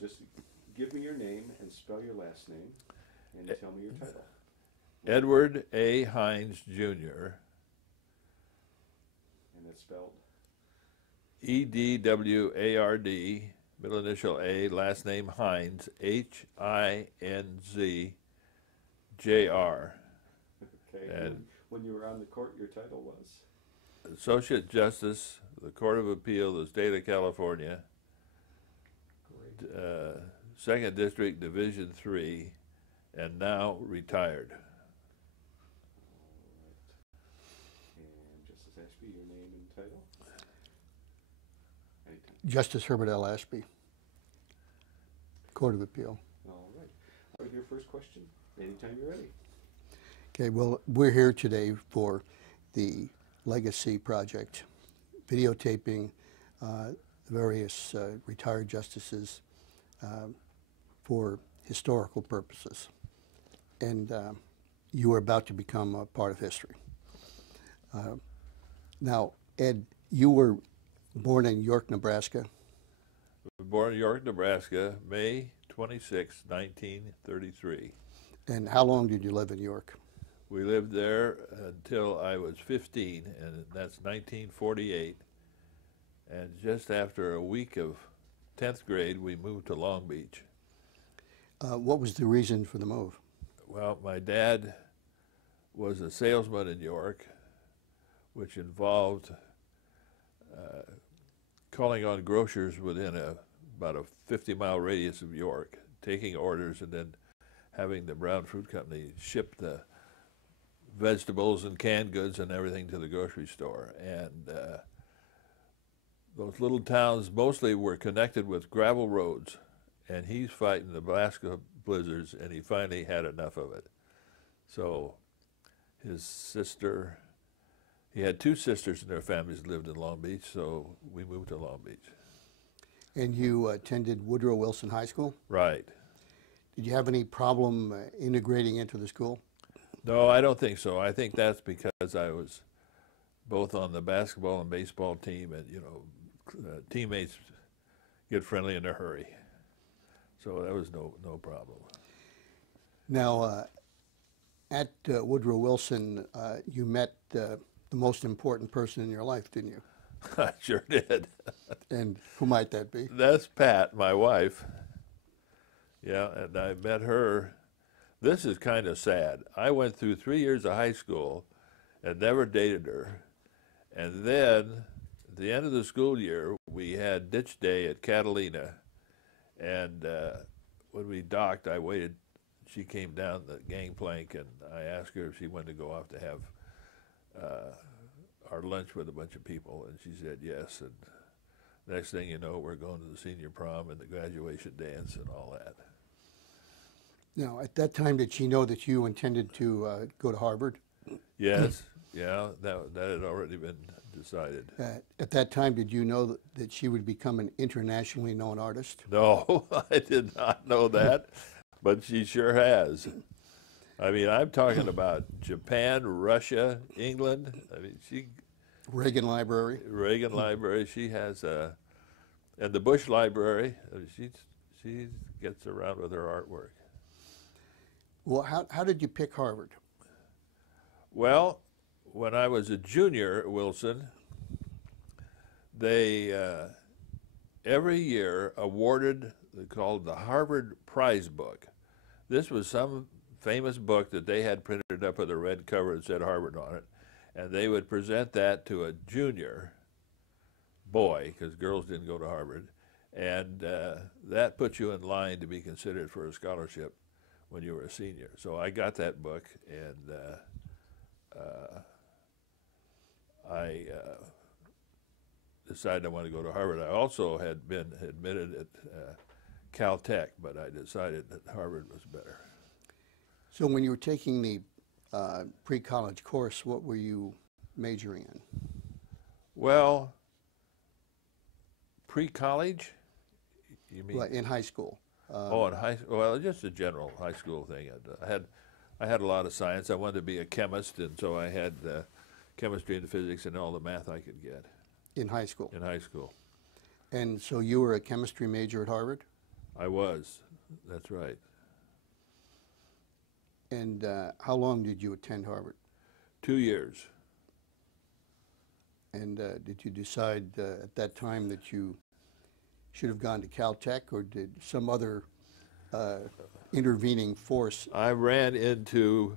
Just give me your name and spell your last name, and tell me your title. Edward A. Hinz, Jr. And it's spelled? Edward, middle initial A, last name Hinz, Hinzjr. Okay. And when you were on the court, your title was? Associate Justice, the Court of Appeal, the State of California, Great. 2nd District, Division 3, and now retired. All right. And Justice Ashby, your name and title? Anytime. Justice Herbert L. Ashby, Court of Appeal. All right. All right, your first question. Anytime you're ready. Okay, well, we're here today for the Legacy Project, videotaping various retired justices for historical purposes. And you are about to become a part of history. Now, Ed, you were born in York, Nebraska. Born in York, Nebraska, May 26, 1933. And how long did you live in York? We lived there until I was 15, and that's 1948. And just after a week of 10th grade, we moved to Long Beach. What was the reason for the move? Well, my dad was a salesman in York, which involved calling on grocers within about a 50-mile radius of York, taking orders, and then having the Brown Fruit Company ship the vegetables and canned goods and everything to the grocery store. And those little towns mostly were connected with gravel roads, and he's fighting the Alaska blizzards, and he finally had enough of it. So his sister, he had 2 sisters in their families that lived in Long Beach, so we moved to Long Beach. And you attended Woodrow Wilson High School? Right. Did you have any problem integrating into the school? No, I don't think so. I think that's because I was both on the basketball and baseball team, and teammates get friendly in a hurry. So that was no problem. Now, at Woodrow Wilson, you met the most important person in your life, didn't you? I sure did. And who might that be? That's Pat, my wife. Yeah, and I met her. This is kind of sad. I went through 3 years of high school and never dated her. And then, at the end of the school year, we had ditch day at Catalina. And when we docked, I waited. She came down the gangplank, and I asked her if she wanted to go off to have our lunch with a bunch of people, and she said yes. And next thing you know, we're going to the senior prom and the graduation dance and all that. Now, at that time, did she know that you intended to go to Harvard? Yes, yeah, that had already been decided. At that time, did you know that she would become an internationally known artist? No, I did not know that, but she sure has. I mean, I'm talking about Japan, Russia, England. I mean, Reagan Library. Reagan Library. She has and the Bush Library. I mean, she gets around with her artwork. Well, how did you pick Harvard? Well, when I was a junior at Wilson, they every year awarded called the Harvard Prize Book. This was some famous book that they had printed up with a red cover that said Harvard on it, and they would present that to a junior boy, because girls didn't go to Harvard, and that put you in line to be considered for a scholarship when you were a senior. So I got that book, and I decided I wanted to go to Harvard. I also had been admitted at Caltech, but I decided that Harvard was better. So when you were taking the pre-college course, what were you majoring in? Well, pre-college? You mean? Well, in high school. In high school. Well, just a general high school thing. I had a lot of science. I wanted to be a chemist, and so I had chemistry and physics and all the math I could get. In high school? In high school. And so you were a chemistry major at Harvard? I was. That's right. And how long did you attend Harvard? 2 years. And did you decide at that time that you should have gone to Caltech, or did some other intervening force? I ran into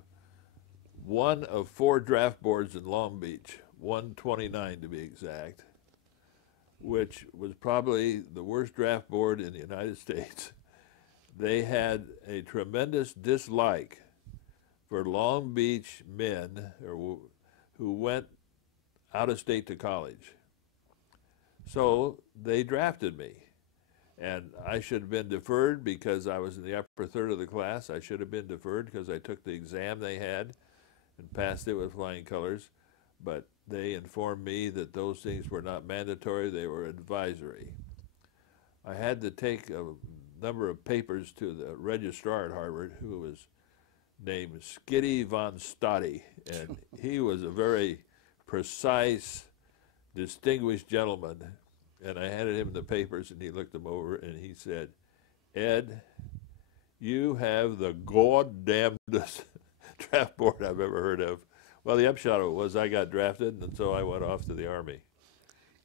one of 4 draft boards in Long Beach, 129 to be exact, which was probably the worst draft board in the United States. They had a tremendous dislike for Long Beach men who went out of state to college. So they drafted me. And I should have been deferred because I was in the upper third of the class. I should have been deferred because I took the exam they had and passed it with flying colors. But they informed me that those things were not mandatory, they were advisory. I had to take a number of papers to the registrar at Harvard, who was named Skiddy von Stoddy, and he was a very precise, distinguished gentleman. And I handed him the papers, and he looked them over, and he said, "Ed, you have the goddamnedest draft board I've ever heard of." Well, the upshot of it was I got drafted, and so I went off to the Army.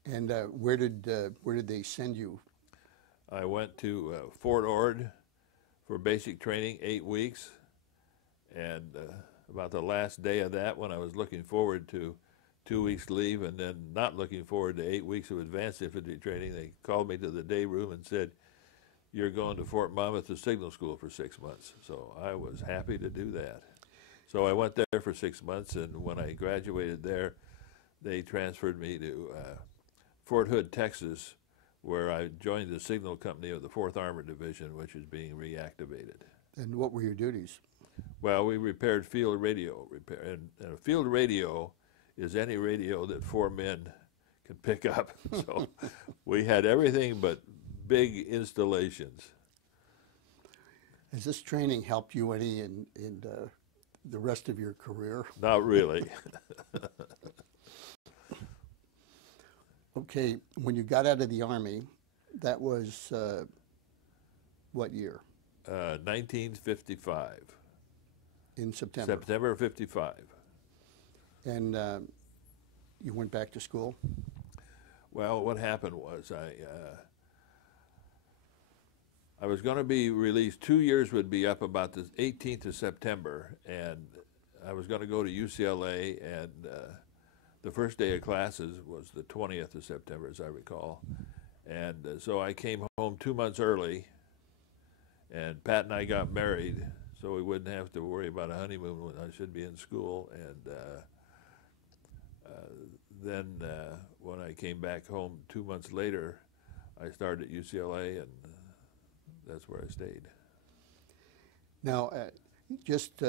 And where did they send you? I went to Fort Ord for basic training, 8 weeks, and about the last day of that, when I was looking forward to 2 weeks leave and then not looking forward to 8 weeks of advanced infantry training, they called me to the day room and said, "You're going to Fort Monmouth to signal school for 6 months." So I was happy to do that. So I went there for 6 months, and when I graduated there, they transferred me to Fort Hood, Texas, where I joined the signal company of the 4th Armored Division, which is being reactivated. And what were your duties? Well, we repaired field radio. And a field radio is any radio that 4 men can pick up. So we had everything but big installations. Has this training helped you any in the rest of your career? Not really. Okay, when you got out of the Army, that was what year? 1955. In September. September of 55. And you went back to school? Well, what happened was I was going to be released. 2 years would be up about the 18th of September, and I was going to go to UCLA, and the first day of classes was the 20th of September, as I recall. And so I came home 2 months early, and Pat and I got married, so we wouldn't have to worry about a honeymoon when I should be in school. And then when I came back home 2 months later, I started at UCLA, and that's where I stayed. Now, just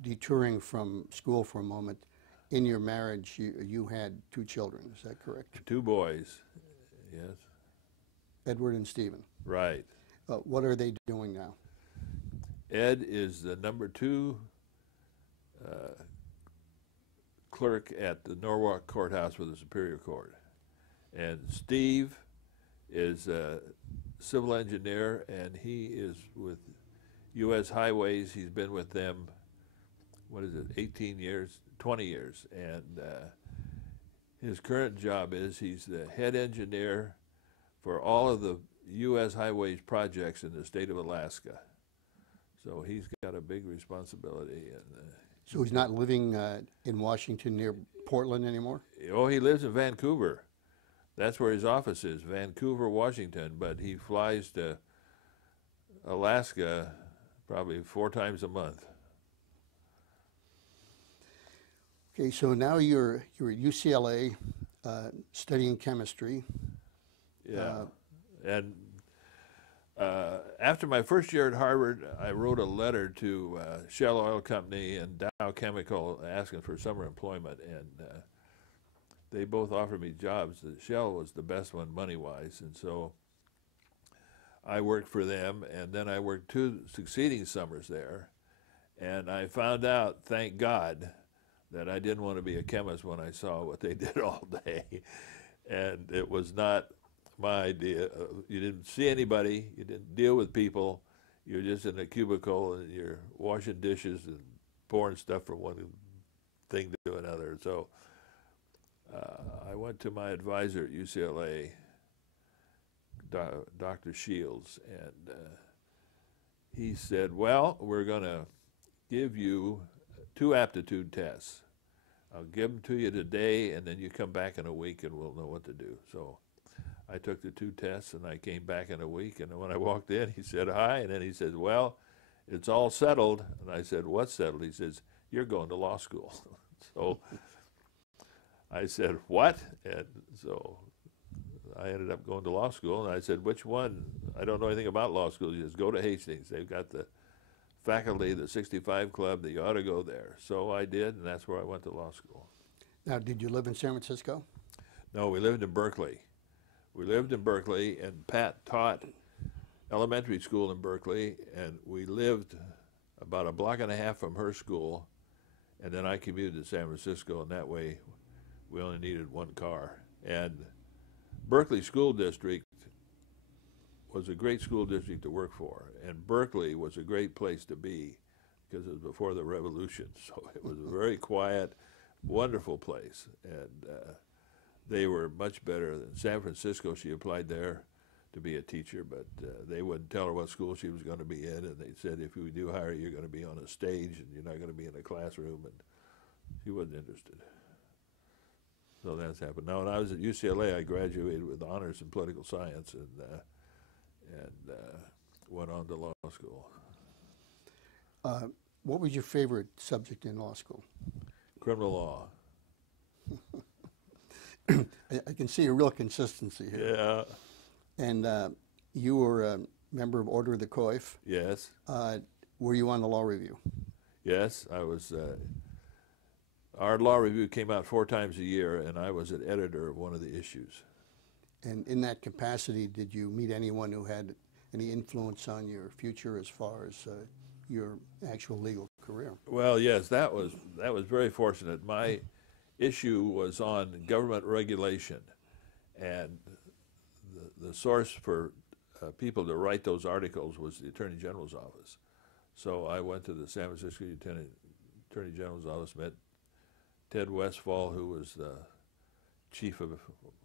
detouring from school for a moment, in your marriage, you had 2 children, is that correct? 2 boys, yes. Edward and Stephen. Right. What are they doing now? Ed is the number 2 clerk at the Norwalk Courthouse with the Superior Court. And Steve is a civil engineer, and he is with U.S. Highways. He's been with them, 18 years, 20 years. And his current job is he's the head engineer for all of the U.S. Highways projects in the state of Alaska. So he's got a big responsibility. And so he's not living in Washington near Portland anymore? Oh, he lives in Vancouver. That's where his office is, Vancouver, Washington. But he flies to Alaska probably 4 times a month. Okay, so now you're at UCLA studying chemistry. Yeah, and after my first year at Harvard, I wrote a letter to Shell Oil Company and Dow Chemical asking for summer employment, and they both offered me jobs. Shell was the best one money-wise, and so I worked for them, and then I worked 2 succeeding summers there, and I found out, thank God, that I didn't want to be a chemist when I saw what they did all day. And it was not my idea. You didn't see anybody. You didn't deal with people. You're just in a cubicle and you're washing dishes and pouring stuff from one thing to another. So I went to my advisor at UCLA, Dr. Shields, and he said, well, we're going to give you 2 aptitude tests. I'll give them to you today, and then you come back in a week and we'll know what to do. So I took the 2 tests, and I came back in a week, and when I walked in, he said, hi, and then he said, well, it's all settled. And I said, what's settled? He says, you're going to law school. So I said, what? And so I ended up going to law school, and I said, which one? I don't know anything about law school. He says, go to Hastings. They've got the faculty, the 65 Club, that you ought to go there. So I did, and that's where I went to law school. Now, did you live in San Francisco? No, we lived in Berkeley. We lived in Berkeley, and Pat taught elementary school in Berkeley, and we lived about a block and a half from her school, and then I commuted to San Francisco, and that way we only needed 1 car. And Berkeley School District was a great school district to work for, and Berkeley was a great place to be because it was before the revolution, so it was a very quiet, wonderful place, and they were much better than San Francisco. She applied there to be a teacher, but they wouldn't tell her what school she was going to be in, and they said, if we do hire you, you're going to be on a stage, and you're not going to be in a classroom, and she wasn't interested. So that's happened. Now, when I was at UCLA, I graduated with honors in political science, and went on to law school. What was your favorite subject in law school? Criminal law. I can see a real consistency here. Yeah. And you were a member of Order of the Coif. Yes. Were you on the law review? Yes, I was. Our law review came out 4 times a year, and I was an editor of one of the issues. And in that capacity, did you meet anyone who had any influence on your future as far as your actual legal career? Well, yes, that was very fortunate. My issue was on government regulation, and the source for people to write those articles was the Attorney General's office. So I went to the San Francisco Attorney General's office, met Ted Westfall, who was the chief of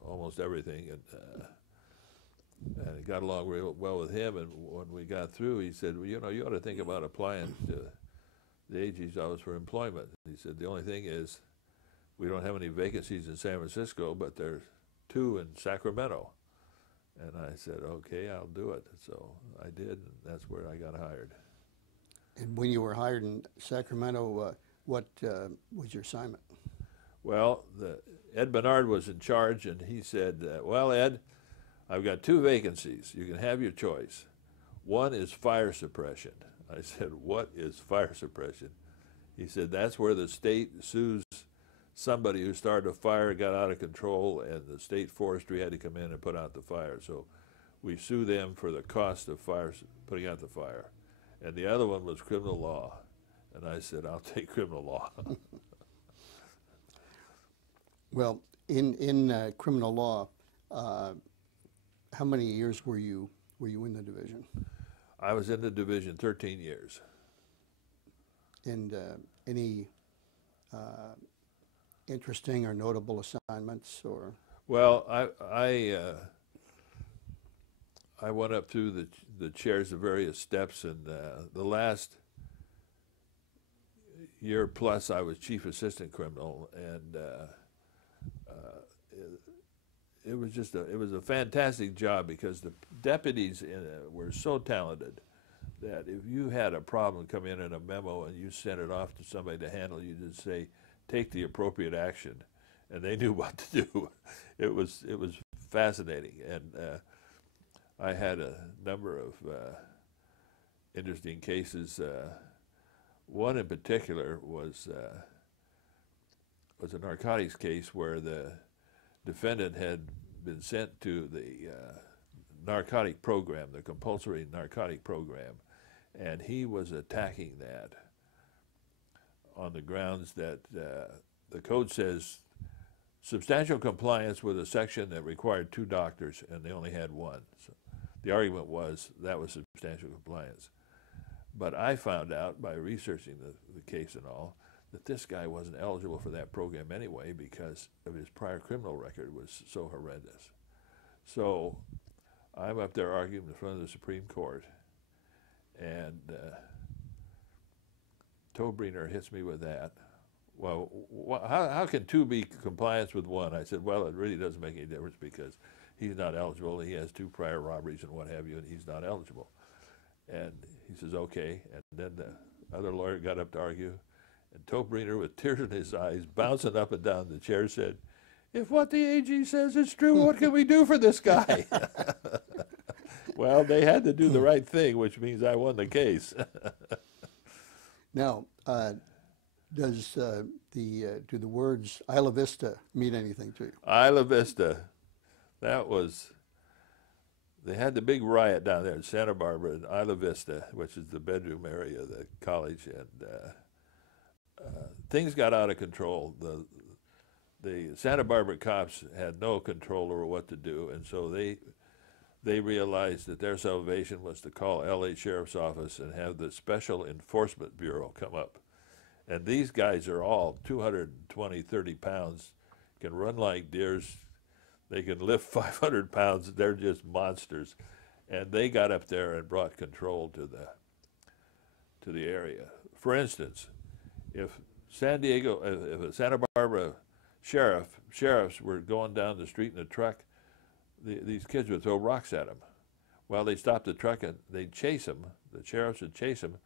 almost everything, and got along real well with him. And when we got through, he said, well, you know, you ought to think about applying to the AG's office for employment. He said, the only thing is we don't have any vacancies in San Francisco, but there's 2 in Sacramento. And I said, okay, I'll do it. So I did, and that's where I got hired. And when you were hired in Sacramento, what was your assignment? Well, Ed Bernard was in charge, and he said, well, Ed, I've got 2 vacancies. You can have your choice. One is fire suppression. I said, what is fire suppression? He said, that's where the state sues somebody who started a fire, got out of control, and the state forestry had to come in and put out the fire. So we sue them for the cost of putting out the fire. And the other one was criminal law. And I said, I'll take criminal law. Well, in criminal law, how many years were you in the division? I was in the division 13 years. And any interesting or notable assignments, or? Well, I went up through the chairs of various steps, and the last year plus I was chief assistant criminal, and it was a fantastic job because the deputies were so talented that if you had a problem come in a memo and you sent it off to somebody to handle, you just say, take the appropriate action, and they knew what to do. It was fascinating, and I had a number of interesting cases. One in particular was a narcotics case where the defendant had been sent to the narcotic program, the compulsory narcotic program, and he was attacking that on the grounds that the code says substantial compliance with a section that required 2 doctors, and they only had 1. So the argument was that was substantial compliance. But I found out by researching the case and all that this guy wasn't eligible for that program anyway because of his prior criminal record was so horrendous. So I'm up there arguing in front of the Supreme Court, and Tobriner hits me with that. Well, how can 2 be compliance with 1? I said, well, it really doesn't make any difference because he's not eligible. He has 2 prior robberies and what have you, and he's not eligible. And he says, okay. And then the other lawyer got up to argue, and Tobriner, with tears in his eyes, bouncing up and down the chair, said, if what the AG says is true, what can we do for this guy? Well, they had to do the right thing, which means I won the case. Now, do the words Isla Vista mean anything to you? Isla Vista, that was, they had the big riot down there in Santa Barbara in Isla Vista, which is the bedroom area of the college, and things got out of control. The Santa Barbara cops had no control over what to do, and so they realized that their salvation was to call LA Sheriff's Office and have the Special Enforcement Bureau come up. And these guys are all 220, 30 pounds, can run like deers, they can lift 500 pounds, they're just monsters. And they got up there and brought control to the area. For instance, if a Santa Barbara sheriffs were going down the street in a truck, these kids would throw rocks at them. Well, they'd stop the truck and they'd chase them. The sheriffs would chase them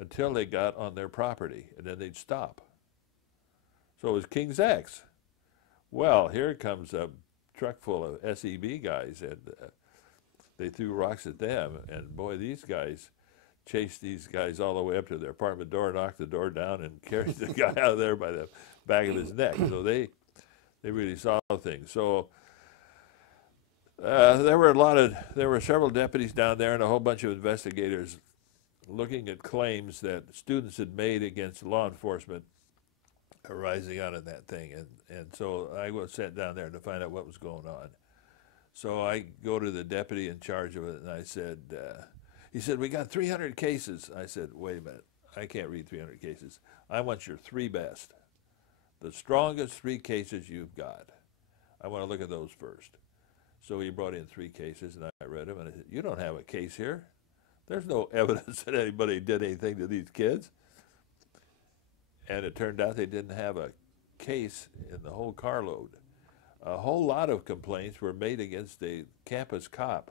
until they got on their property, and then they'd stop. So it was King's X. Well, here comes a truck full of SEB guys, and they threw rocks at them, and boy, these guys chased these guys all the way up to their apartment door, knocked the door down, and carried the guy out of there by the back of his neck. So they really saw things. So there were several deputies down there and a whole bunch of investigators looking at claims that students had made against law enforcement arising out of that thing. And so I was sent down there to find out what was going on. So I go to the deputy in charge of it, and I said, he said, we got 300 cases. I said, wait a minute, I can't read 300 cases. I want your 3 best, the strongest 3 cases you've got. I want to look at those first. So he brought in 3 cases, and I read them, and I said, you don't have a case here. There's no evidence that anybody did anything to these kids. And it turned out they didn't have a case in the whole carload. A whole lot of complaints were made against a campus cop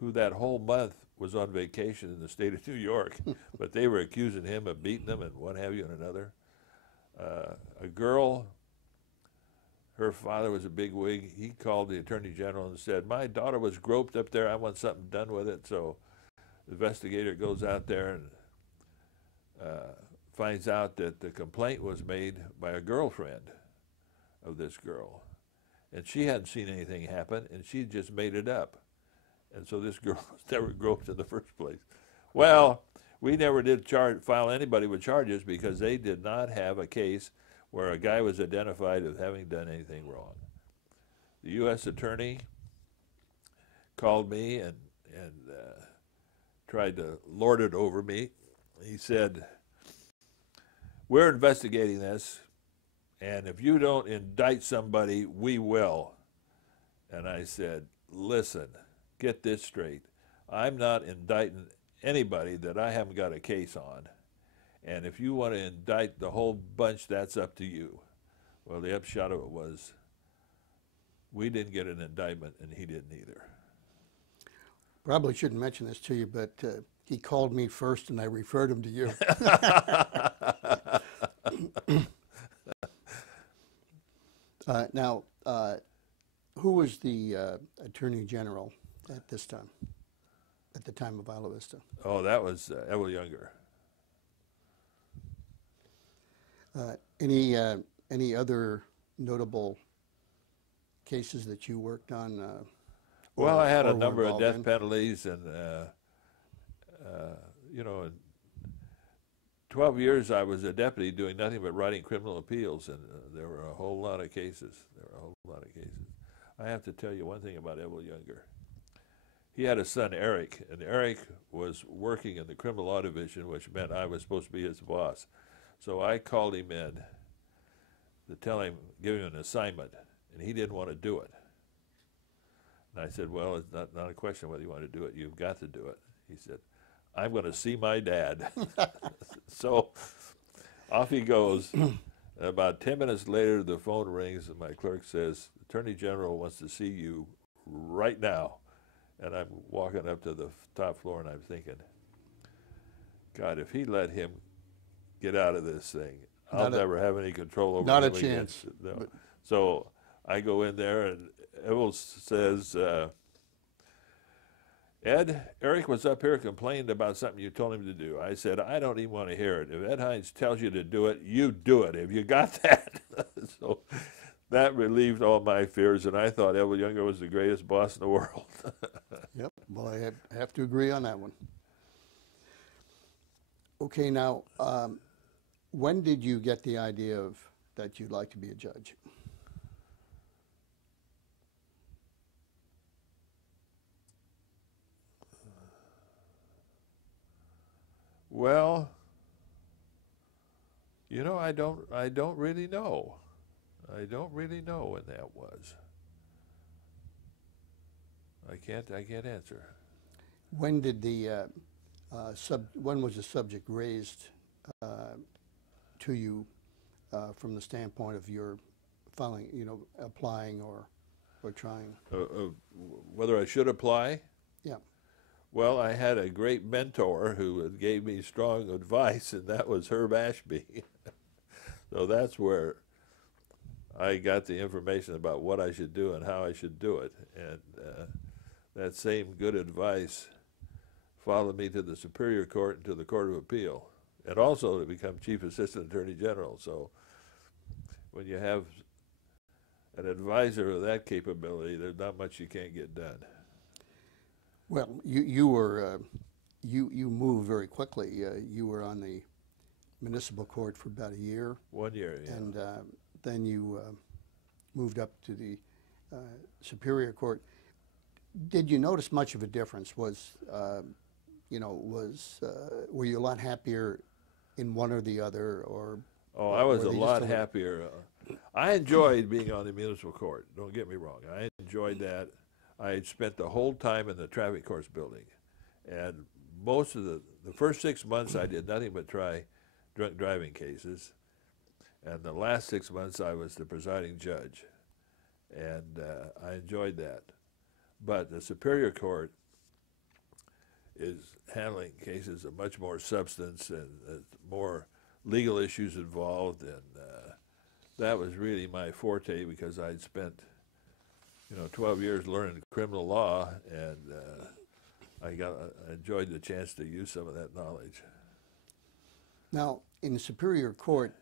who that whole month was on vacation in the state of New York, but they were accusing him of beating them and what have you and another. A girl, her father was a bigwig. He called the Attorney General and said, my daughter was groped up there. I want something done with it. So the investigator goes out there and finds out that the complaint was made by a girlfriend of this girl. And she hadn't seen anything happen, and she just made it up. And so this girl was never groped in the first place. Well, we never did file anybody with charges because they did not have a case where a guy was identified as having done anything wrong. The U.S. attorney called me and tried to lord it over me. He said, we're investigating this, and if you don't indict somebody, we will. And I said, listen, get this straight. I'm not indicting anybody that I haven't got a case on. And if you want to indict the whole bunch, that's up to you. Well, the upshot of it was we didn't get an indictment, and he didn't either. Probably shouldn't mention this to you, but he called me first, and I referred him to you. Now, who was the Attorney General at this time, at the time of Isla Vista? Oh, that was Ewell Younger. Any other notable cases that you worked on? Well, I had a were number of involved death in? penalties, and you know, in 12 years I was a deputy doing nothing but writing criminal appeals, and there were a whole lot of cases. I have to tell you one thing about Evil Younger. He had a son, Eric, and Eric was working in the criminal law division, which meant I was supposed to be his boss. So I called him in to tell him, give him an assignment, and he didn't want to do it. And I said, well, it's not a question whether you want to do it. You've got to do it. He said, I'm going to see my dad. So off he goes. About 10 minutes later, the phone rings, and my clerk says, Attorney General wants to see you right now. And I'm walking up to the top floor, and I'm thinking, God, if he let him get out of this thing, I'll never have any control over him. Not a chance. No. So I go in there, and Evil says, Ed, Eric was up here complaining about something you told him to do. I said, I don't even want to hear it. If Ed Hinz tells you to do it, you do it. Have you got that? So that relieved all my fears, and I thought Evil Younger was the greatest boss in the world. Yep, well, I have to agree on that one. Okay, now, when did you get the idea of that you'd like to be a judge? Well, you know, I don't really know. I don't really know when that was. I can't answer. When did the when was the subject raised to you from the standpoint of your filing, applying or trying? Whether I should apply? Yeah. Well, I had a great mentor who gave me strong advice, and that was Herb Ashby. So that's where I got the information about what I should do and how I should do it. And that same good advice followed me to the Superior Court and to the Court of Appeal, and also to become Chief Assistant Attorney General. So when you have an advisor of that capability, there's not much you can't get done. Well, you moved very quickly. You were on the municipal court for about a year. 1 year, yeah. And then you moved up to the Superior Court. Did you notice much of a difference? Were you a lot happier in one or the other, or? Oh, I was a lot happier. I enjoyed being on the municipal court. Don't get me wrong. I enjoyed that. I had spent the whole time in the traffic courts building, and most of the first 6 months I did nothing but try drunk driving cases, and the last 6 months I was the presiding judge, and I enjoyed that. But the Superior Court is handling cases of much more substance and more legal issues involved, and that was really my forte, because I'd spent 12 years learning criminal law, and I enjoyed the chance to use some of that knowledge. Now, in the Superior Court,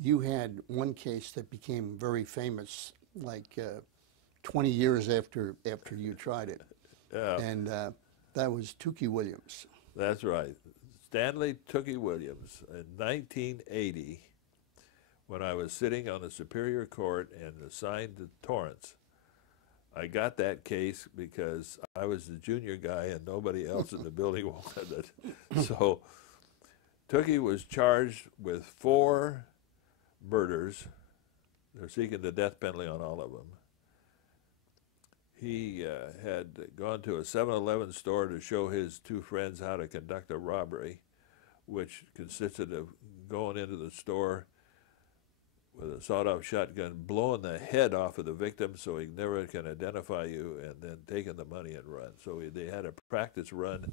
you had one case that became very famous, like 20 years after you tried it. Yeah. And that was Tookie Williams. That's right. Stanley Tookie Williams. In 1980, when I was sitting on the Superior Court and assigned to Torrance, I got that case because I was the junior guy and nobody else in the building wanted it. So Tookie was charged with 4 murders. They're seeking the death penalty on all of them. He had gone to a 7-Eleven store to show his 2 friends how to conduct a robbery, which consisted of going into the store with a sawed-off shotgun, blowing the head off of the victim so he never can identify you, and then taking the money and run. So they had a practice run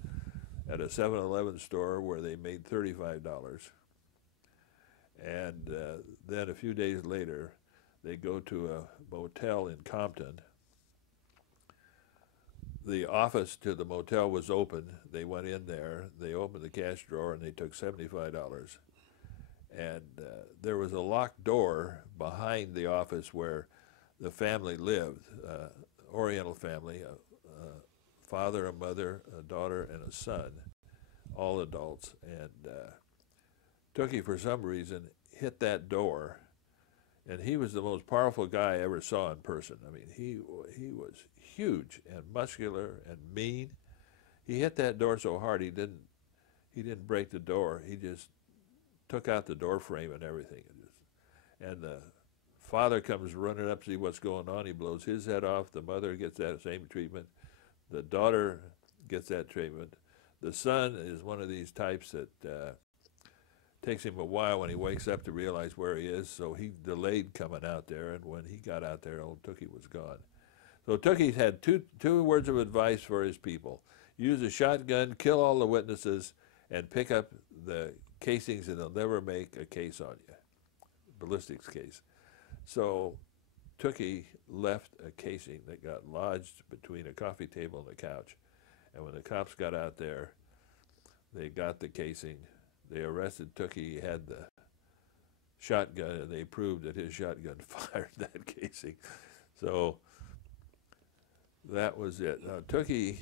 at a 7-Eleven store where they made $35. And then a few days later, they go to a motel in Compton. The office to the motel was open. They went in there, they opened the cash drawer, and they took $75. And there was a locked door behind the office where the family lived, Oriental family, a father, a mother, a daughter, and a son, all adults. And Tookie, for some reason, hit that door, and he was the most powerful guy I ever saw in person. I mean, he was huge and muscular and mean. He hit that door so hard he didn't break the door. He just took out the door frame and everything. And the father comes running up to see what's going on. He blows his head off. The mother gets that same treatment. The daughter gets that treatment. The son is one of these types that takes him a while when he wakes up to realize where he is, so he delayed coming out there, and when he got out there, old Tookie was gone. So Tookie's had two words of advice for his people. Use a shotgun, kill all the witnesses, and pick up the casings, and they'll never make a case on you. Ballistics case. So Tookie left a casing that got lodged between a coffee table and a couch. And when the cops got out there, they got the casing. They arrested Tookie. He had the shotgun, and they proved that his shotgun fired that casing. So that was it. Now, Tookie,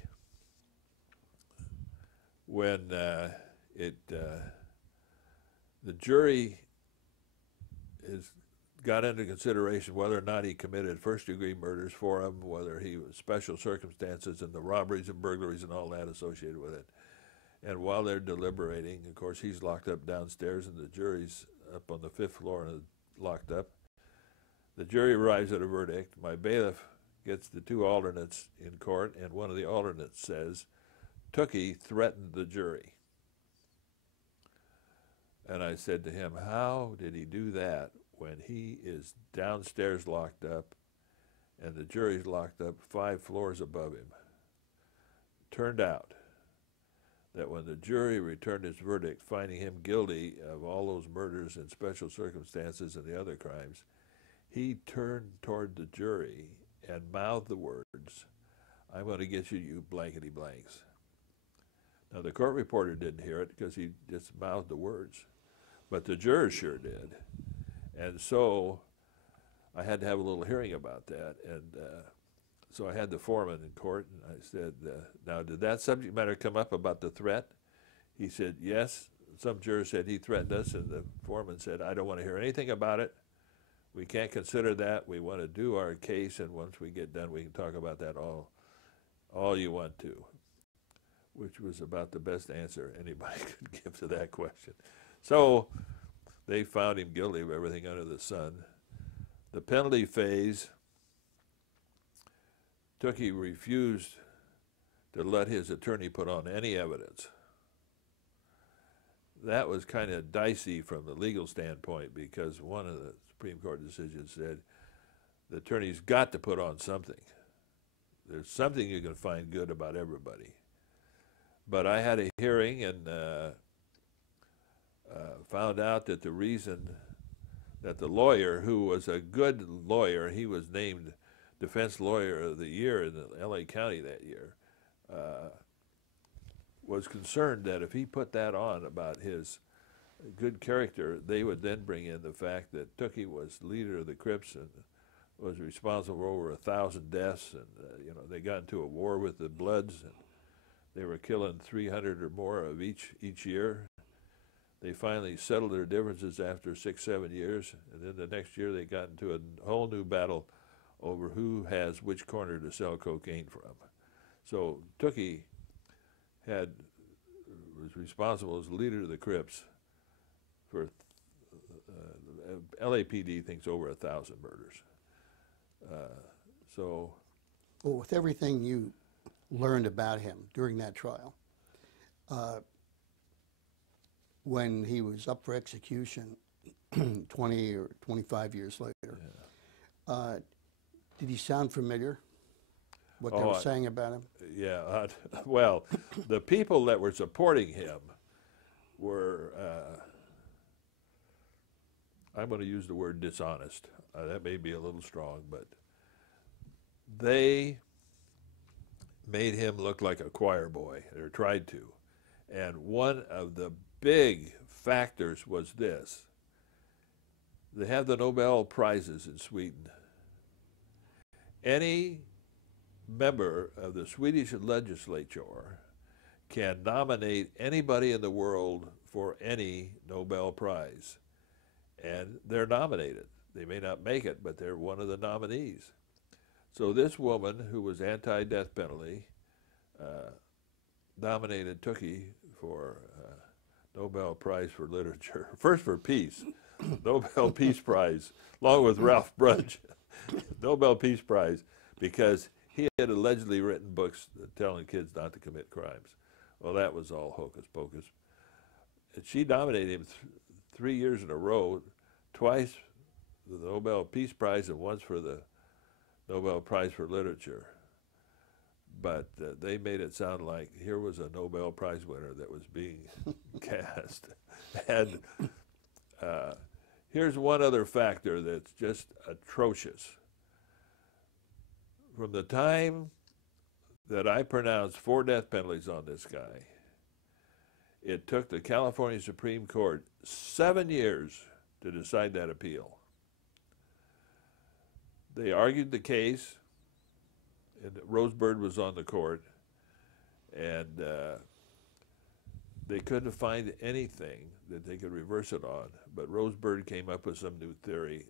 when the jury got into consideration whether or not he committed first-degree murders for him, whether he was special circumstances and the robberies and burglaries and all that associated with it. And while they're deliberating, of course, he's locked up downstairs and the jury's up on the 5th floor and locked up. The jury arrives at a verdict. My bailiff gets the 2 alternates in court, and one of the alternates says, Tookie threatened the jury. And I said to him, how did he do that when he is downstairs locked up and the jury's locked up 5 floors above him? Turned out that when the jury returned its verdict finding him guilty of all those murders and special circumstances and the other crimes, he turned toward the jury and mouthed the words, I'm going to get you, you blankety blanks. Now, the court reporter didn't hear it because he just mouthed the words, but the jurors sure did. And so I had to have a little hearing about that. And so I had the foreman in court, and I said, now, did that subject matter come up about the threat? He said, yes. Some jurors said he threatened us, and the foreman said, I don't want to hear anything about it. We can't consider that. We want to do our case, and once we get done, we can talk about that all you want to, which was about the best answer anybody could give to that question. So they found him guilty of everything under the sun. The penalty phase, Tookie refused to let his attorney put on any evidence. That was kind of dicey from the legal standpoint because one of the Supreme Court decisions said the attorney's got to put on something. There's something you can find good about everybody. But I had a hearing and found out that the reason that the lawyer, who was a good lawyer, he was named Defense Lawyer of the Year in the LA County that year, was concerned that if he put that on about his good character, they would then bring in the fact that Tookie was leader of the Crips and was responsible for over 1,000 deaths, and they got into a war with the Bloods, and they were killing 300 or more of each year. They finally settled their differences after 6-7 years, and then the next year they got into a whole new battle over who has which corner to sell cocaine from. So Tookie was responsible as leader of the Crips for LAPD thinks over 1,000 murders. Well, with everything you learned about him during that trial, when he was up for execution 20 or 25 years later, did he sound familiar, what they were saying about him? Yeah, well, the people that were supporting him were, I'm going to use the word dishonest. That may be a little strong, but they made him look like a choir boy, or tried to. And one of the big factors was this. They have the Nobel Prizes in Sweden. Any member of the Swedish legislature can nominate anybody in the world for any Nobel Prize. And they're nominated. They may not make it, but they're one of the nominees. So this woman, who was anti-death penalty, nominated Tookie for Nobel Prize for Literature. First for peace, Nobel Peace Prize, along with Ralph Brudge. Nobel Peace Prize, because he had allegedly written books telling kids not to commit crimes. Well, that was all hocus pocus. And she nominated him 3 years in a row, twice for the Nobel Peace Prize and once for the Nobel Prize for Literature. But they made it sound like here was a Nobel Prize winner that was being cast. And here's one other factor that's just atrocious. From the time that I pronounced 4 death penalties on this guy, it took the California Supreme Court 7 years to decide that appeal. They argued the case, and Rosebird was on the court, and they couldn't find anything that they could reverse it on. But Rosebird came up with some new theory,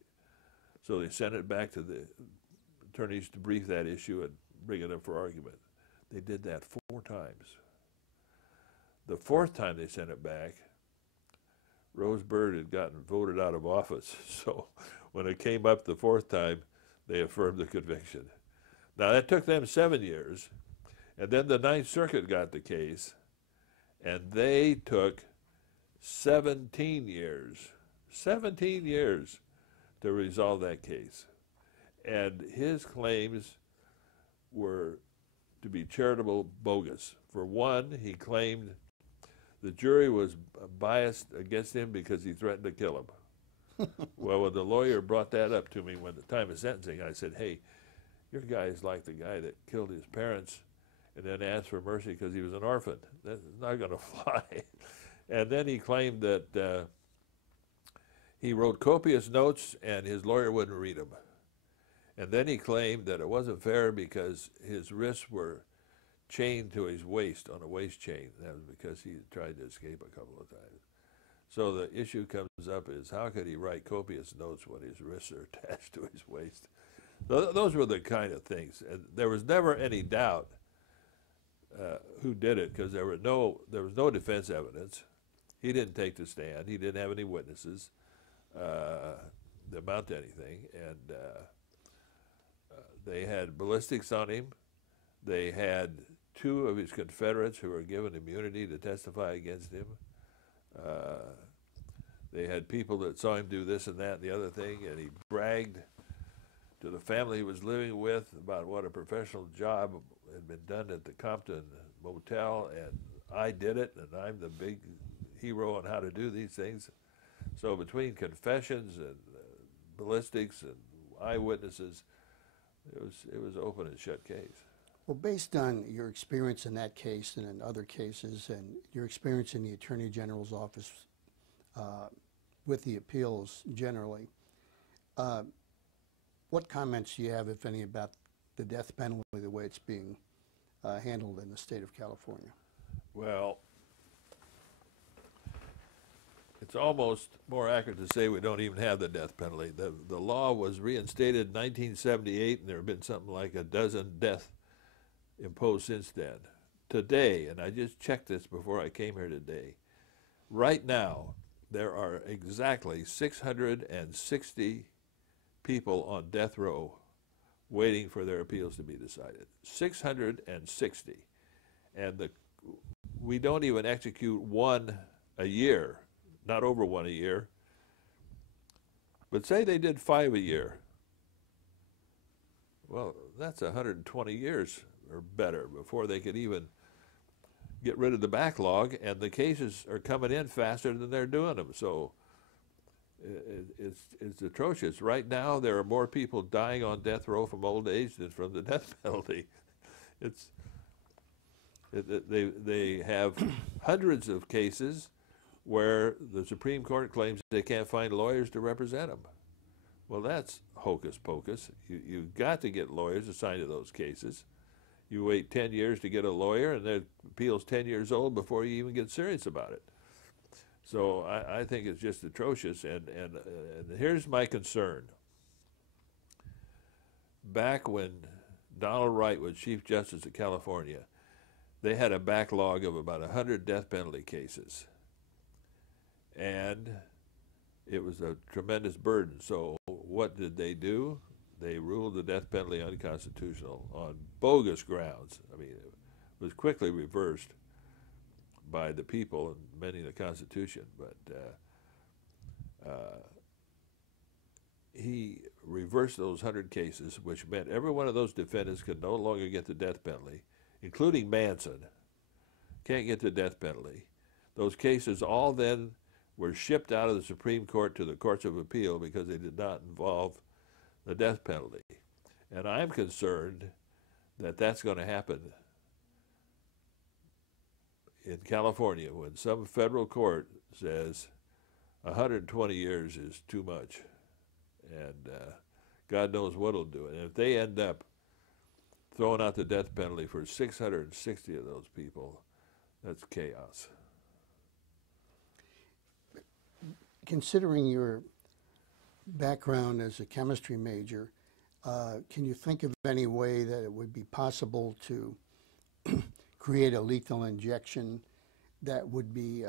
so they sent it back to the attorneys to brief that issue and bring it up for argument. They did that 4 times. The 4th time they sent it back, Rosebird had gotten voted out of office. So when it came up the 4th time, they affirmed the conviction. Now that took them 7 years, and then the Ninth Circuit got the case, and they took 17 years to resolve that case. And his claims were to be charitable bogus. For one, he claimed the jury was biased against him because he threatened to kill him. Well, when the lawyer brought that up to me when the time of sentencing, I said, hey, your guy is like the guy that killed his parents and then asked for mercy because he was an orphan. That's not going to fly. And then he claimed that he wrote copious notes and his lawyer wouldn't read them. And then he claimed that it wasn't fair because his wrists were chained to his waist on a waist chain. That was because he had tried to escape a couple of times. So the issue comes up is how could he write copious notes when his wrists are attached to his waist? Those were the kind of things. And there was never any doubt who did it because there was no defense evidence. He didn't take the stand. He didn't have any witnesses that amount to anything. And they had ballistics on him. They had 2 of his Confederates who were given immunity to testify against him. They had people that saw him do this and that and the other thing, and he bragged to the family he was living with about what a professional job had been done at the Compton Motel, and I did it, and I'm the big hero on how to do these things. So between confessions and ballistics and eyewitnesses, it was open and shut case. Well, based on your experience in that case and in other cases and your experience in the Attorney General's office with the appeals generally, what comments do you have, if any, about the death penalty, the way it's being handled in the state of California? Well, it's almost more accurate to say we don't even have the death penalty. The law was reinstated in 1978, and there have been something like a dozen deaths imposed since then. Today, and I just checked this before I came here today, right now there are exactly 660 people on death row waiting for their appeals to be decided. 660. And we don't even execute 1 a year, not over 1 a year. But say they did 5 a year. Well, that's 120 years or better before they could even get rid of the backlog, and the cases are coming in faster than they're doing them. So it's atrocious. Right now, there are more people dying on death row from old age than from the death penalty. They have hundreds of cases where the Supreme Court claims they can't find lawyers to represent them. Well, that's hocus pocus. You've got to get lawyers assigned to those cases. You wait 10 years to get a lawyer, and the appeal's 10 years old before you even get serious about it. So I think it's just atrocious, and here's my concern. Back when Donald Wright was Chief Justice of California, they had a backlog of about 100 death penalty cases. And it was a tremendous burden. So what did they do? They ruled the death penalty unconstitutional on bogus grounds. I mean, it was quickly reversed by the people and amending the Constitution, but he reversed those 100 cases, which meant every one of those defendants could no longer get the death penalty, including Manson. Can't get the death penalty. Those cases all then were shipped out of the Supreme Court to the courts of appeal because they did not involve the death penalty. And I'm concerned that that's going to happen in California when some federal court says 120 years is too much, and God knows what it'll do. And if they end up throwing out the death penalty for 660 of those people, that's chaos. Considering your background as a chemistry major, can you think of any way that it would be possible to create a lethal injection that would be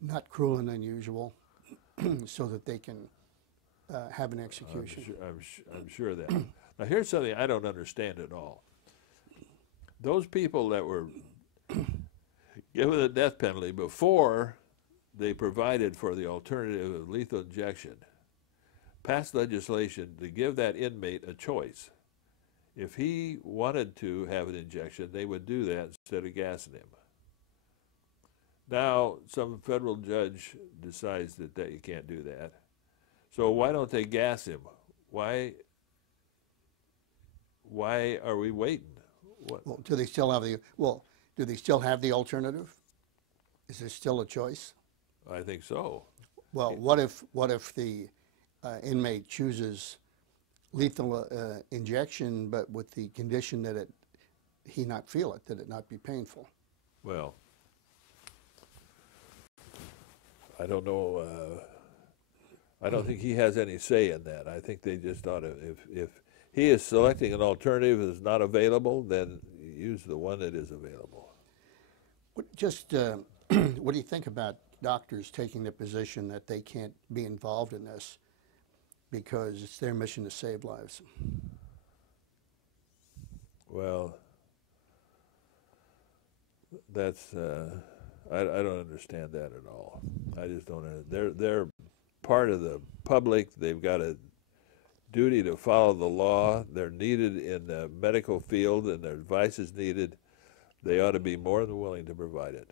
not cruel and unusual so that they can have an execution? I'm sure that. Now here's something I don't understand at all. Those people that were given the death penalty before they provided for the alternative of lethal injection passed legislation to give that inmate a choice. If he wanted to have an injection, they would do that instead of gassing him. Now, some federal judge decides that you can't do that. So why don't they gas him? Why are we waiting? Well, do they still have the alternative? Is there still a choice? I think so. Well, what if the inmate chooses lethal injection, but with the condition that he not feel it, that it not be painful? Well, I don't know. I don't think he has any say in that. I think they just ought to, if he is selecting an alternative that is not available, then use the one that is available. What do you think about doctors taking the position that they can't be involved in this because it's their mission to save lives? Well, that's I don't understand that at all. I just don't. They're part of the public. They've got a duty to follow the law. They're needed in the medical field, and their advice is needed. They ought to be more than willing to provide it.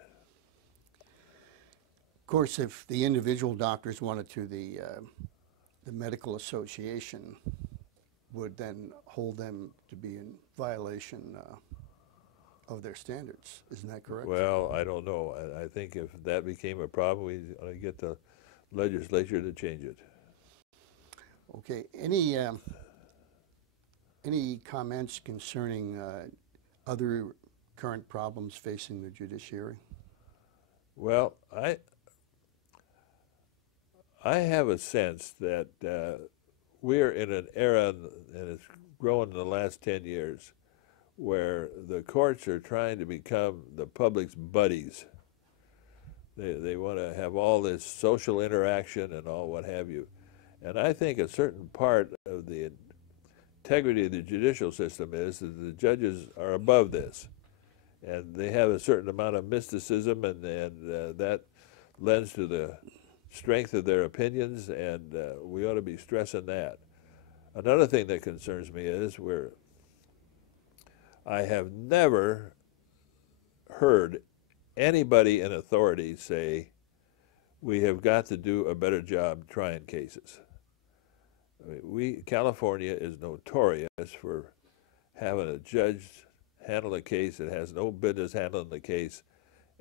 Of course, if the individual doctors wanted to, the medical association would then hold them to be in violation of their standards. Isn't that correct? Well, I don't know. I think if that became a problem, we ought to get the legislature to change it. Okay. Any comments concerning other current problems facing the judiciary? Well, I have a sense that we're in an era, and it's grown in the last 10 years, where the courts are trying to become the public's buddies. They want to have all this social interaction and all what have you. And I think a certain part of the integrity of the judicial system is that the judges are above this. And they have a certain amount of mysticism, and that lends to the strength of their opinions, and we ought to be stressing that. Another thing that concerns me is I have never heard anybody in authority say, we have got to do a better job trying cases. I mean, California is notorious for having a judge handle a case that has no business handling the case,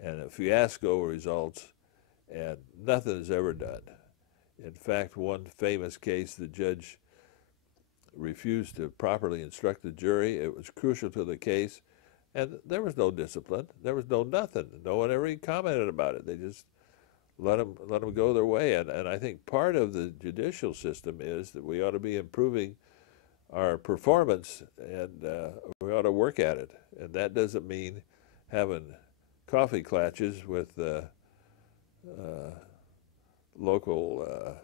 and a fiasco results, and nothing is ever done. In fact, one famous case, the judge refused to properly instruct the jury. It was crucial to the case, and there was no discipline. There was no nothing. No one ever even commented about it. They just let them go their way. And I think part of the judicial system is that we ought to be improving our performance, and we ought to work at it. And that doesn't mean having coffee clatches with local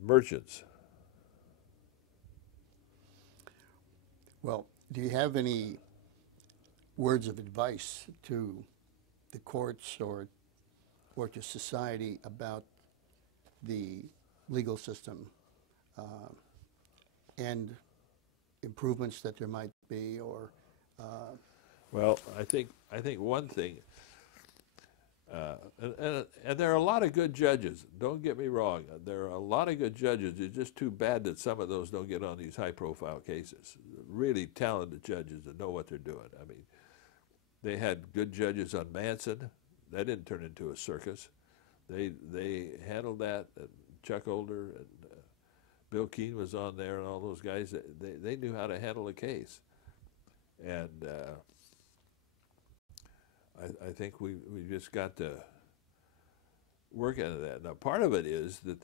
merchants. Well, do you have any words of advice to the courts or to society about the legal system and improvements that there might be, or Well, I think one thing, and there are a lot of good judges. Don't get me wrong. There are a lot of good judges. It's just too bad that some of those don't get on these high-profile cases. Really talented judges that know what they're doing. I mean, they had good judges on Manson. That didn't turn into a circus. They handled that. And Chuck Older and Bill Keane was on there, and all those guys. They knew how to handle a case, and I think we just got to work on that. Now, part of it is that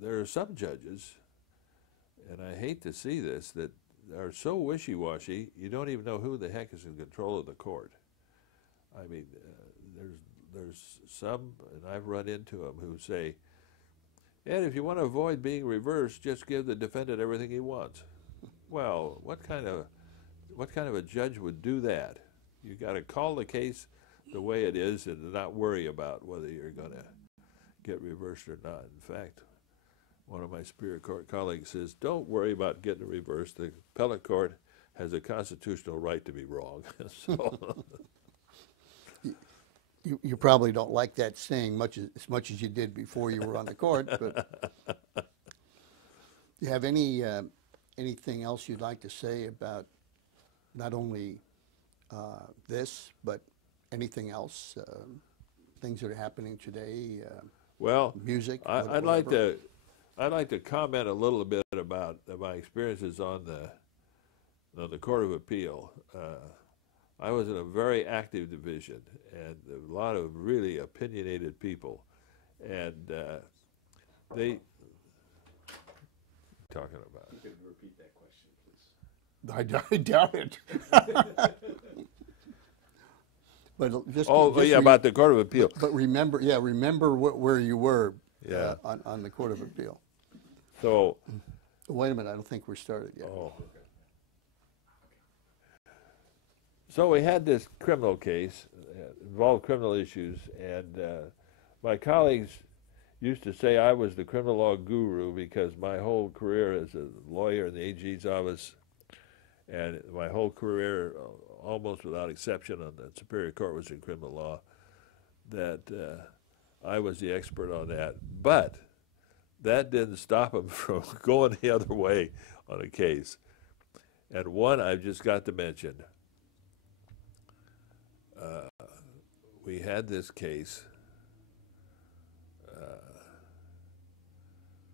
there are some judges, and I hate to see this, that are so wishy-washy, you don't even know who the heck is in control of the court. I mean, there's some, and I've run into them, who say, and if you want to avoid being reversed, just give the defendant everything he wants. Well, what kind of a judge would do that? You got to call the case the way it is and not worry about whether you're going to get reversed or not. In fact, one of my Superior Court colleagues says, don't worry about getting reversed. The appellate court has a constitutional right to be wrong. So you probably don't like that saying as much as you did before you were on the court, but do you have anything else you'd like to say about not only this, but anything else, things that are happening today, well, music? I'd like to comment a little bit about my experiences on the Court of Appeal. I was in a very active division, and a lot of really opinionated people, and they talking about. You could repeat that question, please. I doubt it. But just about the Court of Appeal. But remember where you were Yeah. On the Court of Appeal. So, Wait a minute, I don't think we're started yet. oh. So we had this criminal case, involved criminal issues, and my colleagues used to say I was the criminal law guru because my whole career as a lawyer in the AG's office, and my whole career, almost without exception, on the Superior Court was in criminal law, that I was the expert on that. But that didn't stop him from going the other way on a case. And one I've just got to mention. We had this case.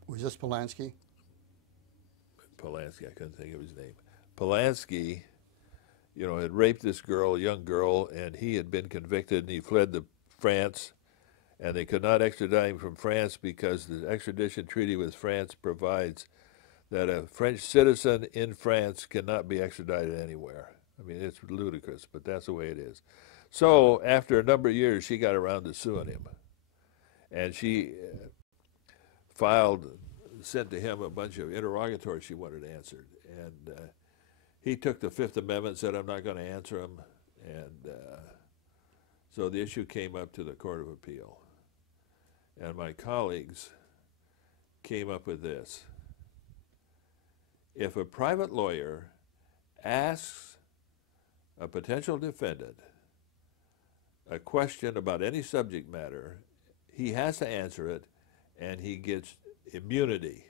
Was this Polanski? Polanski, I couldn't think of his name. Polanski, had raped this girl, a young girl, and he had been convicted, and he fled to France, and they could not extradite him from France because the extradition treaty with France provides that a French citizen in France cannot be extradited anywhere. I mean, it's ludicrous, but that's the way it is. So after a number of years, she got around to suing him, and she sent to him a bunch of interrogatories she wanted answered, and he took the Fifth Amendment, said, I'm not going to answer them, and so the issue came up to the Court of Appeal, and my colleagues came up with this. If a private lawyer asks a potential defendant a question about any subject matter, he has to answer it, and he gets immunity.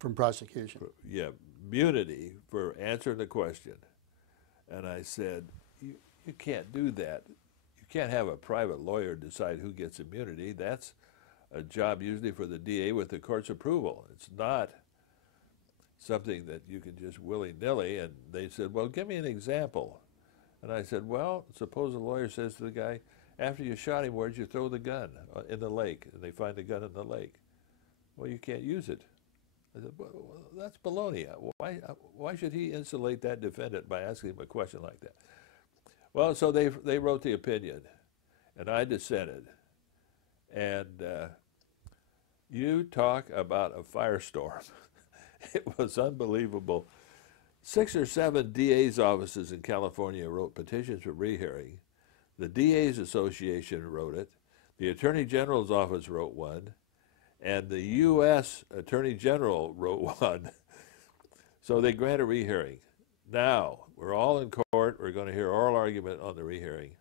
From prosecution? Yeah, immunity for answering the question. And I said, you can't do that. You can't have a private lawyer decide who gets immunity. That's a job usually for the DA with the court's approval. It's not something that you can just willy-nilly. And they said, well, give me an example. And I said, well, suppose the lawyer says to the guy, after you shot him, where'd you throw the gun? In the lake. And they find the gun in the lake. Well, you can't use it. I said, well, that's baloney. Why should he insulate that defendant by asking him a question like that? Well, so they wrote the opinion, and I dissented. And you talk about a firestorm. It was unbelievable. 6 or 7 DA's offices in California wrote petitions for rehearing. The DA's Association wrote it. The Attorney General's office wrote one. And the U.S. Attorney General wrote one. So they granted a rehearing. Now, we're all in court. We're going to hear oral argument on the rehearing.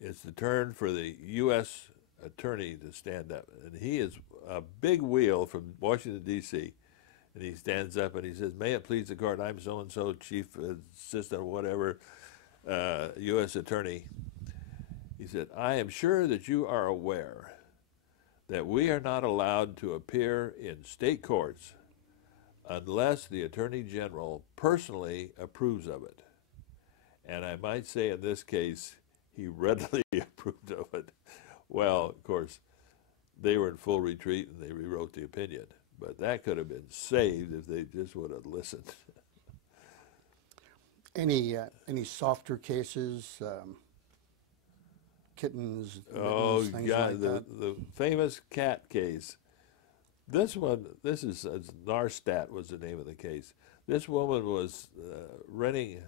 It's the turn for the U.S. Attorney to stand up. And he is a big wheel from Washington, D.C., and he stands up and he says, may it please the court, I'm so-and-so, chief assistant, whatever, U.S. attorney. He said, I am sure that you are aware that we are not allowed to appear in state courts unless the Attorney General personally approves of it. And I might say in this case, he readily approved of it. Well, of course, they were in full retreat and they rewrote the opinion. But that could have been saved if they just would have listened. Any softer cases, kittens, oh, things God, like that? the famous cat case. This one, this is Narcotics was the name of the case. This woman was renting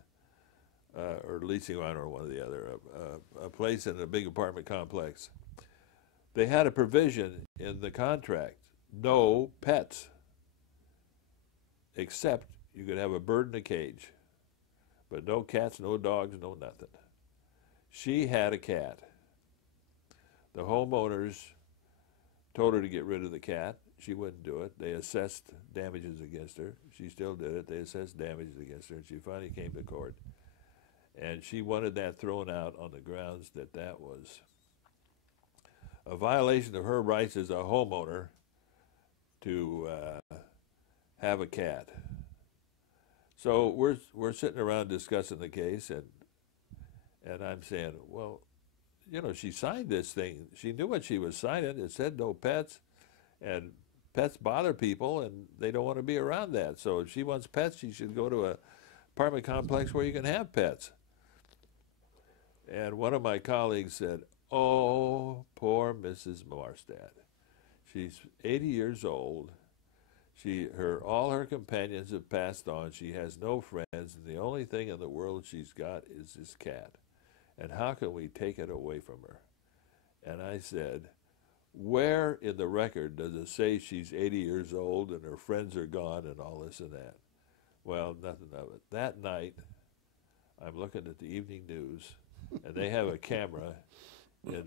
or leasing, I don't know, one or the other, a place in a big apartment complex. They had a provision in the contract. No pets, except you could have a bird in a cage, but no cats, no dogs, no nothing. She had a cat. The homeowners told her to get rid of the cat. She wouldn't do it. They assessed damages against her. She still did it. They assessed damages against her, and she finally came to court. And she wanted that thrown out on the grounds that that was a violation of her rights as a homeowner to have a cat. So we're sitting around discussing the case, and I'm saying, well, you know, she signed this thing. She knew what she was signing. It said no pets, and pets bother people, and they don't want to be around that. So if she wants pets, she should go to an apartment complex where you can have pets. And one of my colleagues said, oh, poor Mrs. Marstad. She's 80 years old. All her companions have passed on. She has no friends, and the only thing in the world she's got is this cat. And how can we take it away from her? And I said, where in the record does it say she's 80 years old and her friends are gone and all this and that? Well, nothing of it. That night, I'm looking at the evening news, and they have a camera in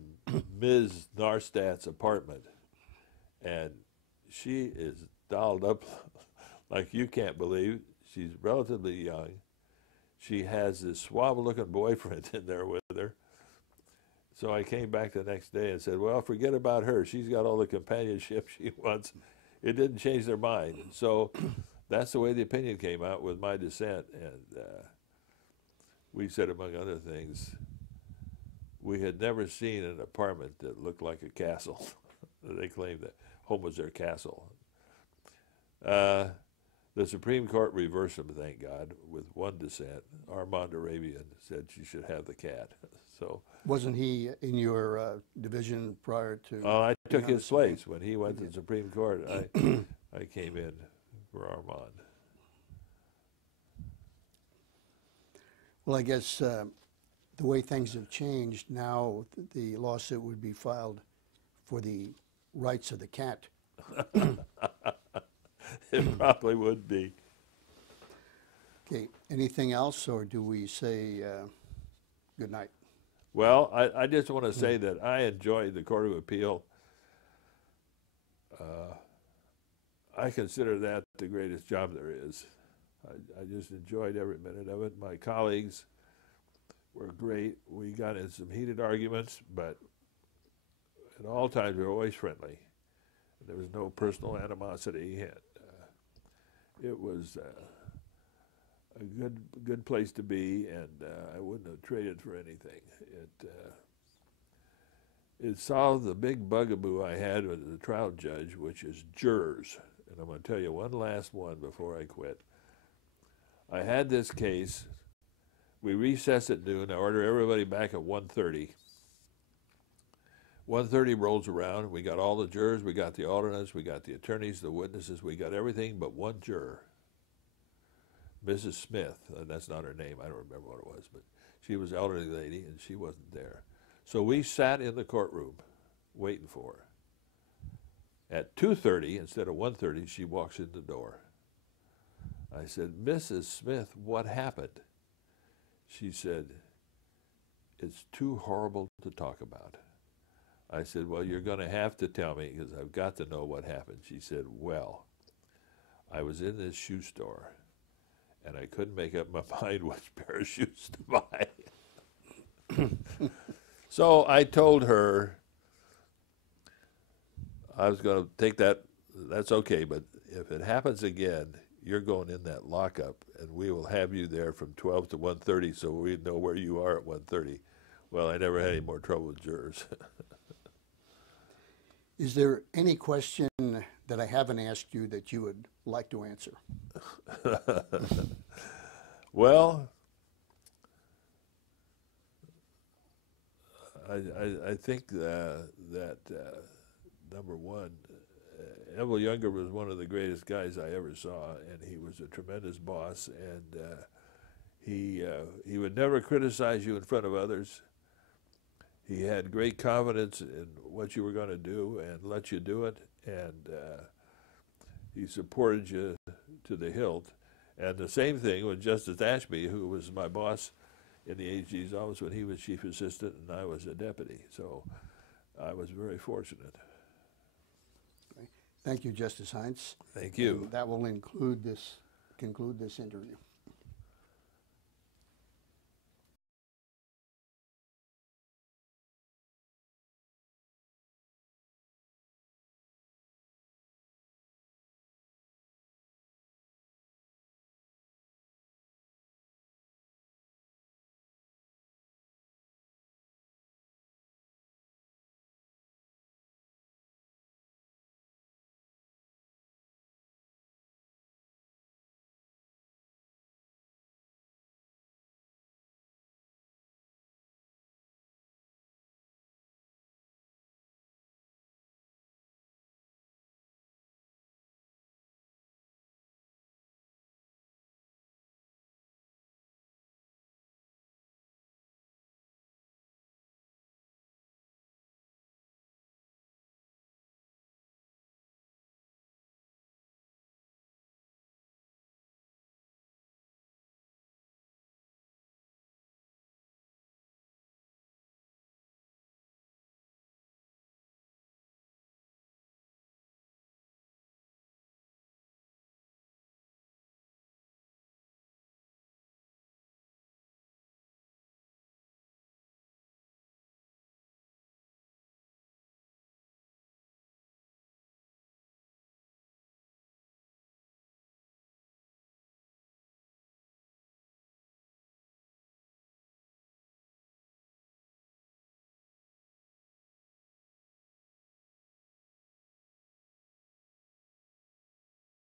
Ms. Narstad's apartment, and she is dolled up like you can't believe. She's relatively young. She has this suave-looking boyfriend in there with her. So I came back the next day and said, well, forget about her. She's got all the companionship she wants. It didn't change their mind. So that's the way the opinion came out with my dissent. And we said, among other things, we had never seen an apartment that looked like a castle. They claimed that home was their castle. The Supreme Court reversed them, thank God, with one dissent. Armand Arabian said she should have the cat. So wasn't he in your division prior to? Oh, I took his place when he went to the Supreme Court. I came in for Armand. Well, I guess the way things have changed now, the lawsuit would be filed for the rights of the cat. It probably would be. Okay, anything else, or do we say good night? Well, I just want to say that I enjoyed the Court of Appeal. I consider that the greatest job there is. I just enjoyed every minute of it. My colleagues were great. We got in some heated arguments, but at all times we were always friendly. There was no personal animosity. And, it was a good place to be, and I wouldn't have traded for anything. It solved the big bugaboo I had with the trial judge, which is jurors. And I'm going to tell you one last one before I quit. I had this case. We recess at noon. I order everybody back at 1:30. 1:30 rolls around. We got all the jurors. We got the alternates. We got the attorneys, the witnesses. We got everything but one juror, Mrs. Smith. That's not her name. I don't remember what it was, but she was an elderly lady, and she wasn't there. So we sat in the courtroom waiting for her. At 2:30 instead of 1:30, she walks in the door. I said, Mrs. Smith, what happened? She said, it's too horrible to talk about. I said, well, you're going to have to tell me because I've got to know what happened. She said, well, I was in this shoe store and I couldn't make up my mind which pair of shoes to buy. So I told her I was going to take that. That's okay, but if it happens again, you're going in that lockup, and we will have you there from 12 to 1:30 so we know where you are at 1:30. Well, I never had any more trouble with jurors. Is there any question that I haven't asked you that you would like to answer? Well, I think that number one, Neville Younger was one of the greatest guys I ever saw, and he was a tremendous boss, and he would never criticize you in front of others. He had great confidence in what you were going to do and let you do it, and he supported you to the hilt. And the same thing with Justice Ashby, who was my boss in the AG's office when he was chief assistant and I was a deputy. So I was very fortunate. Thank you, Justice Hinz. Thank you. And that will conclude this interview.